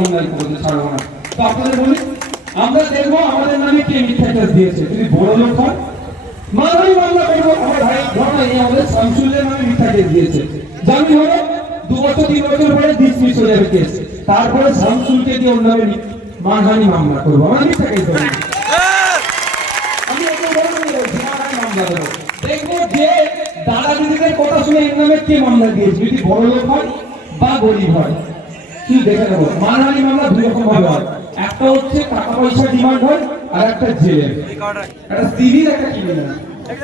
অন্যায় করতে ছাড়বো না। তো আপনাদের বলি, আমরা দেখবো আমাদের নামে কে মিথ্যা কেস দিয়েছে। যদি বড় লোক হয় মানহানি মামলা করবো। আমার ভাই ঘটনা এই আমাদের শামসুলের নামে মিথ্যা কেস দিয়েছে, জামিন হলো 2 বছর 3 বছর পরে ডিসমিস হয়ে যাবে কেস। তারপরে শামসুলকে দিয়ে ওর নামে মানহানি মামলা করবো, আমরা মিথ্যা কেস দেবো। আমি একে বলবো মানহানি মামলা দেবো। দেখবো যে দাদা দিদিদের কথা শুনে এর নামে কে মামলা দিয়েছে, যদি বড় লোক হয় বা গরিব হয়। কি দেখে নেবো, মানহানি মামলা 2 রকম ভাবে হয়। একটা হচ্ছে টাকা পয়সা ডিমান্ড হয়, আর একটা জেলের, একটা সিভিল, একটা ক্রিমিনাল।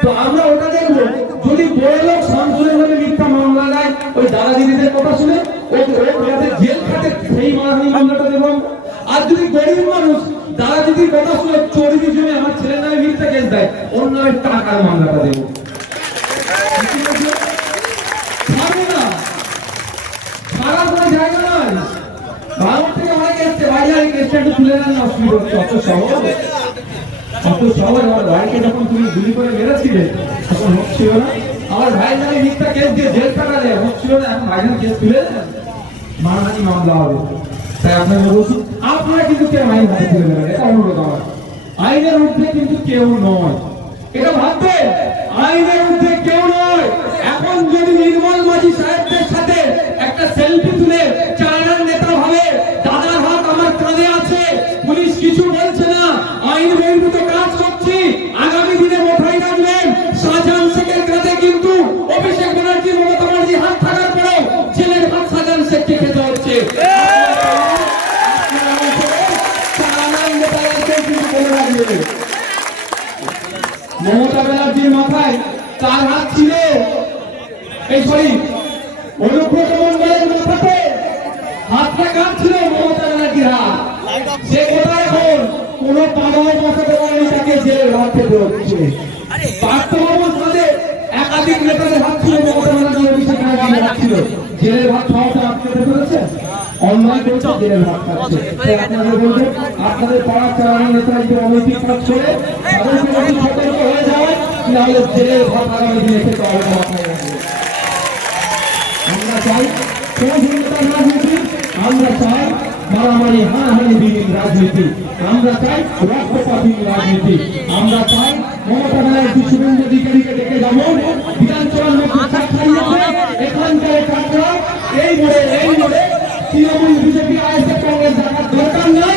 তো আমরা ওটা দেখবো, যদি বড় লোক শামসুলের নামে মিথ্যা মামলা দেয় ওই দাদা দিদিদের কথা শুনে ওকে জেল খাটে, সেই মানহানি মামলাটা দেবো। আর যদি গরিব মানুষ দাদা দিদির কথা শুনে চর্বি জমে আমার ছেলের নামে মিথ্যা কেস দেয়, ওর নামে টাকার মামলাটা দেবো। খারাপ কোনো জায়গা নয়, ভারত থেকে অনেক এসছে, বাইরে কেসটা একটু তুলে নেন, অসুবিধা হচ্ছে। অত সহজ আমার ভাইকে যখন তুমি গুলি করে মেরেছিলে তখন হচ্ছিল না, আমার ভাই নামে মিথ্যা কেস দিয়ে জেল কাটালে হচ্ছিল না, এখন ভাইজান কেস তুলে দেন, মানহানি মামলা হবে। তাই আপনাকে বলছি, আপনারা কিন্তু কেউ আইন হাতে তুলে দেবেন, এটা অনুরোধ আমার। আইনের ঊর্ধ্বে কিন্তু কেউ নয়, এটা ভাববে, আইনের ঊর্ধ্বে কেউ নয়। এখন যদি নির্মল মাঝি সাহেবদের সাথে একটা সেলফি তুলে চায়নার নেতা ভাবে দাদার হাত আমার কাঁধে আছে, পুলিশ কিছু বলছে না, আইন বহির্ভূত কাজ করছি, আগামী দিনে মাথায় রাখবেন শাহজাহান শেখের কাঁধে কিন্তু অভিষেক ব্যানার্জি, মমতা ব্যানার্জি হাত থাকার পরেও জেলের ভাত শাহজাহান শেখকে খেতে হচ্ছে। মমতা ব্যানার্জির মাথায় তার হাত ছিল, এই সরি অনুব্রত মন্ডলের মাথাতে হাতটা কার ছিল, মমতা ব্যানার্জির হাত। সে কোথায় এখন, কোন পাড়ায় বসাতে পারেনি, তাকে জেলের হাত থেকে হচ্ছে। পার্থবাবুর সাথে একাধিক নেতাদের হাত ছিল, মমতা ব্যানার্জি অভিষেক ব্যানার্জির হাত ছিল, জেলের ভাত খাওয়াতে আটকে ফেলেছে, অন্যায় করছে, জেলের ভাত খাচ্ছে। তাই আপনাদের বলবো, আপনাদের পাড়ার চালানো নেতা একটু অনৈতিক কাজ করে তাদেরকে একটু সতর্ক হয়ে যাওয়ায়, নাহলে জেলের ভাত আগামী দিনে খেতে হবে। আমরা চাই সহযোগিতার রাজনীতি, আমরা চাই মারামারি হানাহানি বিহীন রাজনীতি, আমরা চাই রক্তপাতহীন রাজনীতি, আমরা চাই মমতা ব্যানার্জি শুভেন্দু অধিকারীকে ডেকে যেমন বিধানসভার মধ্যে চাপ খাইয়েছে, এখানকার কাজরা এই মোড়ে তৃণমূল বিজেপি আইএসএফ কংগ্রেস দেখার দরকার নাই।